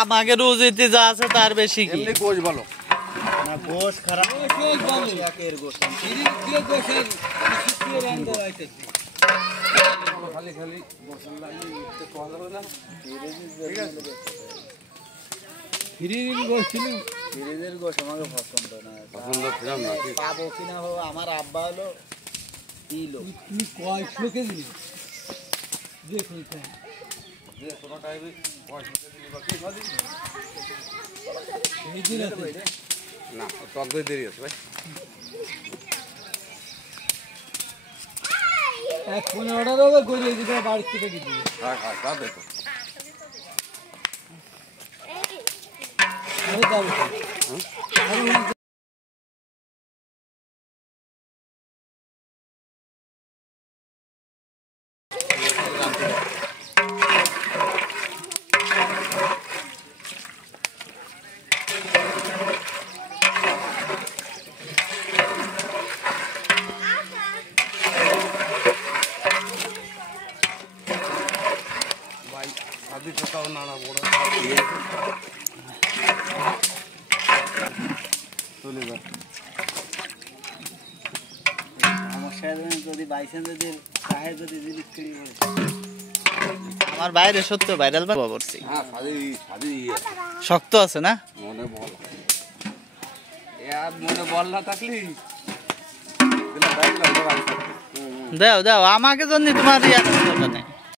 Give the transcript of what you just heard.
আমাকে রুজিতে যা আছে তার বেশি কি গোশ ভালো না গোশ খারাপ খালি খালি গোসল লাগিয়ে উঠতে পাওয়া যাবে না। ফ্রিজের গোশ ছিল ফ্রিজের গোশ আমাকে পছন্দ না, পছন্দ ছিলাম না ঠিক পাবো কিনা বাবু। আমার আব্বা হলো দিলো তুমি কয়শো কেজি দেখুন যে কোনো টাইমে পয়সা দিলি বা কি খাবি এই দিন আছে না টক দই দেরি আছে ভাই। 15টা হবে গড়িয়ে দিতে বাড়ি থেকে দিবি। হ্যাঁ হ্যাঁ তা দেখো ভাই আদি কথাও নানা বড় চলে যা সমস্যা যদি বাইসেন যদি চাহে যদি জিনিস কিনি আমার বাইরে সত্য ভাইরাল করছি। হ্যাঁ সাদি সাদি শক্ত আছে না মনে বল মনে বল না থাকলি দাও দাও আমাকে জন্য তোমার ইয়া দরকার নেই।